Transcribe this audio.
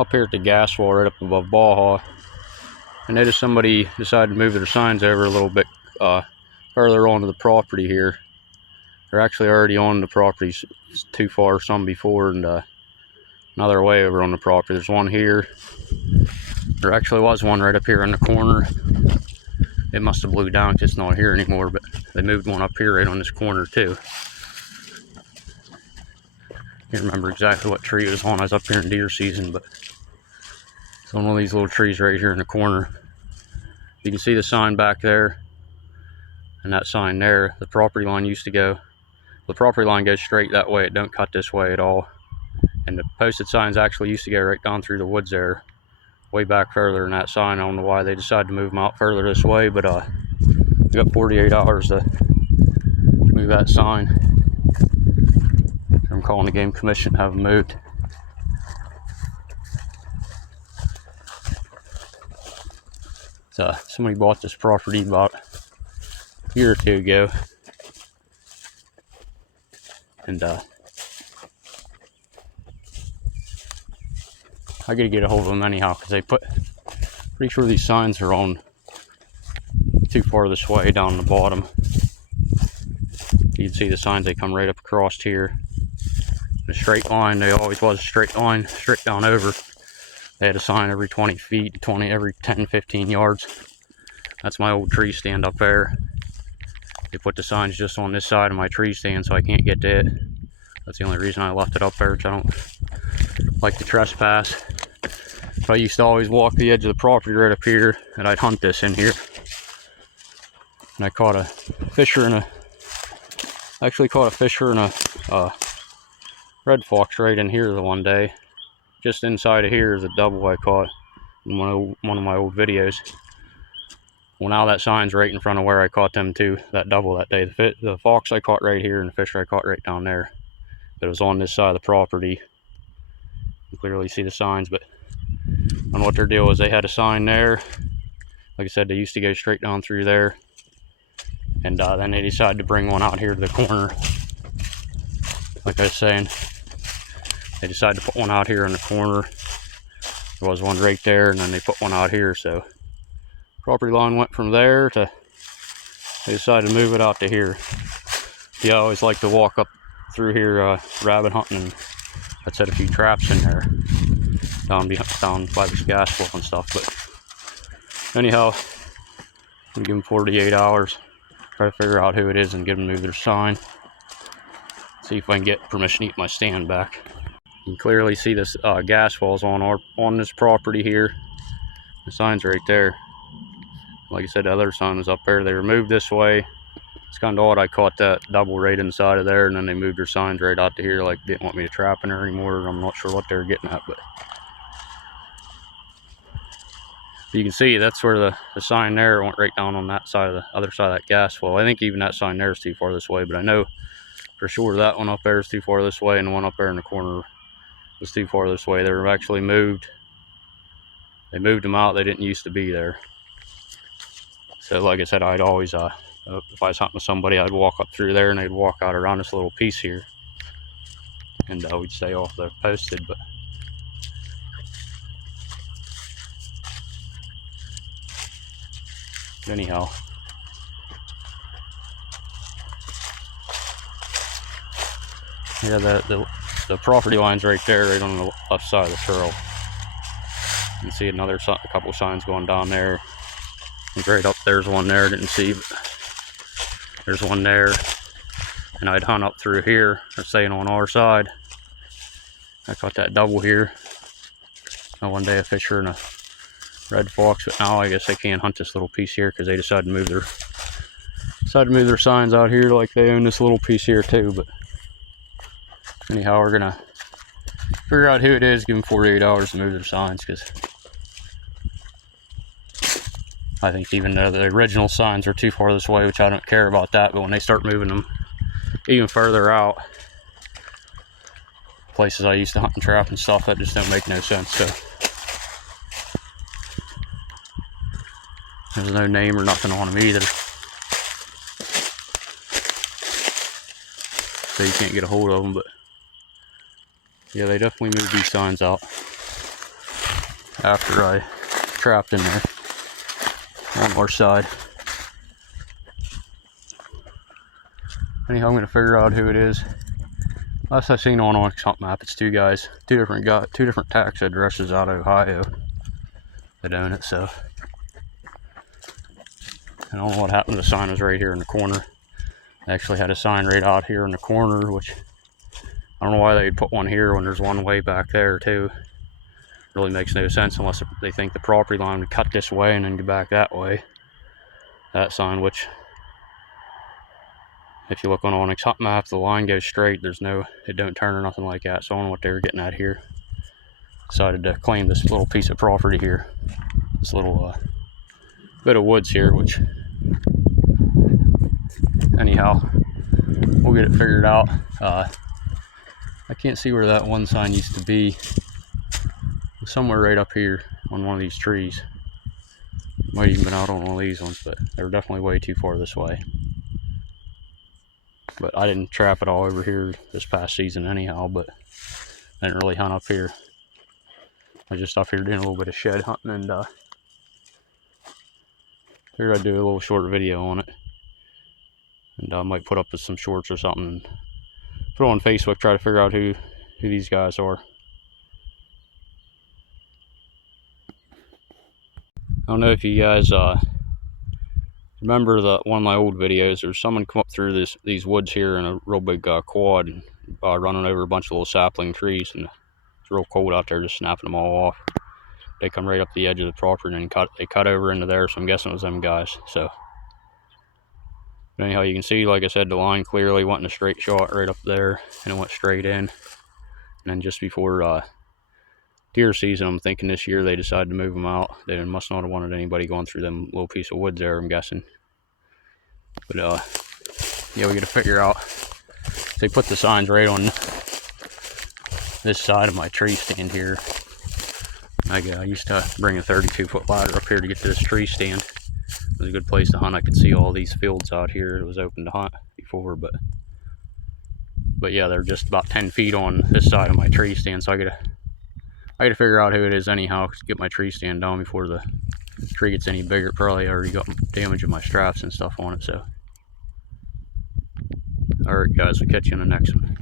up here at the gas wall right up above Baja. I noticed somebody decided to move their signs over a little bit further onto the property here. They're actually already on the property too far, some before, and another way over on the property. There's one here. There actually was one right up here in the corner. It must have blew down because it's not here anymore, but they moved one up here right on this corner too. Can't remember exactly what tree it was on. I was up here in deer season, but it's on one of these little trees right here in the corner. You can see the sign back there and that sign there. The property line used to go, the property line goes straight that way. It don't cut this way at all. And the posted signs actually used to go right down through the woods there, way back further than that sign. I don't know why they decided to move them out further this way, but we got 48 hours to move that sign. I'm calling the game commission to have them moved. So somebody bought this property about a year or two ago, and I gotta get a hold of them anyhow, because they put, pretty sure these signs are on too far this way down the bottom. You can see the signs, they come right up across here in a straight line. They always was a straight line, straight down over. They had a sign every 20 feet, every 10, 15 yards. That's my old tree stand up there. They put the signs just on this side of my tree stand so I can't get to it. That's the only reason I left it up there, which I don't like to trespass. But I used to always walk the edge of the property right up here, and I'd hunt this in here. And I caught a fisher and a red fox right in here the one day. Just inside of here is a double I caught in one of my old videos. Well, now that sign's right in front of where I caught them too, that double that day. The fox I caught right here and the fisher I caught right down there. But it was on this side of the property. You can clearly see the signs, but I don't know what their deal was. They had a sign there. Like I said, they used to go straight down through there. And then they decided to bring one out here to the corner. Like I was saying, they decided to put one out here in the corner. There was one right there, and then they put one out here. So property line went from there to, they decided to move it out to here. Yeah, I always like to walk up through here rabbit hunting, and I'd set a few traps in there down by this gas well and stuff. But anyhow, I'm give them 48 hours, try to figure out who it is and get them to move their sign. See if I can get permission to eat my stand back. You can clearly see this gas wall's on this property here. The sign's right there. Like I said, the other sign was up there. They removed this way. It's kind of odd. I caught that double right inside of there, and then they moved their signs right out to here, like they didn't want me to trap in there anymore. I'm not sure what they were getting at, but you can see that's where the sign there went right down on that side of the other side of that gas well. I think even that sign there is too far this way, but I know for sure that one up there is too far this way, and the one up there in the corner was too far this way. They were actually moved. They moved them out. They didn't used to be there. So like I said, I'd always if I was hunting with somebody, I'd walk up through there and they'd walk out around this little piece here, and we'd stay off the posted. But anyhow, yeah, the property line's right there, right on the left side of the trail. You can see a couple signs going down there. And right up there's one there, didn't see, but there's one there. And I'd hunt up through here, or staying on our side. I caught that double here. One day a fisher and a red fox, but now I guess I can't hunt this little piece here because they decided to move their signs out here like they own this little piece here too. But anyhow, we're gonna figure out who it is, give them 48 hours to move their signs, because I think even though the original signs are too far this way, which I don't care about that, but when they start moving them even further out, places I used to hunt and trap and stuff, that just don't make no sense. So there's no name or nothing on them either, so you can't get a hold of them. But yeah, they definitely moved these signs out. after I trapped in there on our side. Anyhow, I'm gonna figure out who it is. Last I seen on Hunt Map, it's two guys, two different tax addresses out of Ohio that own it. So I don't know what happened. The sign was right here in the corner. They actually had a sign right out here in the corner, which I don't know why they'd put one here when there's one way back there too. Really makes no sense unless they think the property line would cut this way and then go back that way. That sign, which if you look on Onyx Hunt Map, the line goes straight. There's no, it don't turn or nothing like that. So I don't know what they were getting at here. Decided to claim this little piece of property here, this little bit of woods here, which anyhow, we'll get it figured out. I can't see where that one sign used to be. Somewhere right up here on one of these trees. Might even been out on one of these ones, but they were definitely way too far this way. But I didn't trap it all over here this past season anyhow, but I didn't really hunt up here. I was just up here doing a little bit of shed hunting, and figured I'd do a little short video on it. And I might put up some shorts or something and put it on Facebook, try to figure out who these guys are. I don't know if you guys remember one of my old videos. There's someone come up through these woods here in a real big quad, and, running over a bunch of little sapling trees, and it's real cold out there, just snapping them all off. They come right up the edge of the property and they cut over into there, so I'm guessing it was them guys. So but anyhow, you can see, like I said, the line clearly went in a straight shot right up there, and it went straight in. And then just before deer season, I'm thinking this year they decided to move them out. They must not have wanted anybody going through them little piece of woods there, I'm guessing. But yeah, we got to figure out. They put the signs right on this side of my tree stand here. I used to bring a 32-foot ladder up here to get to this tree stand. It was a good place to hunt. I could see all these fields out here. It was open to hunt before, but yeah, they're just about 10 feet on this side of my tree stand. So I gotta figure out who it is anyhow to get my tree stand down before the tree gets any bigger. Probably already got damage in my straps and stuff on it. So, all right, guys, we'll catch you in the next one.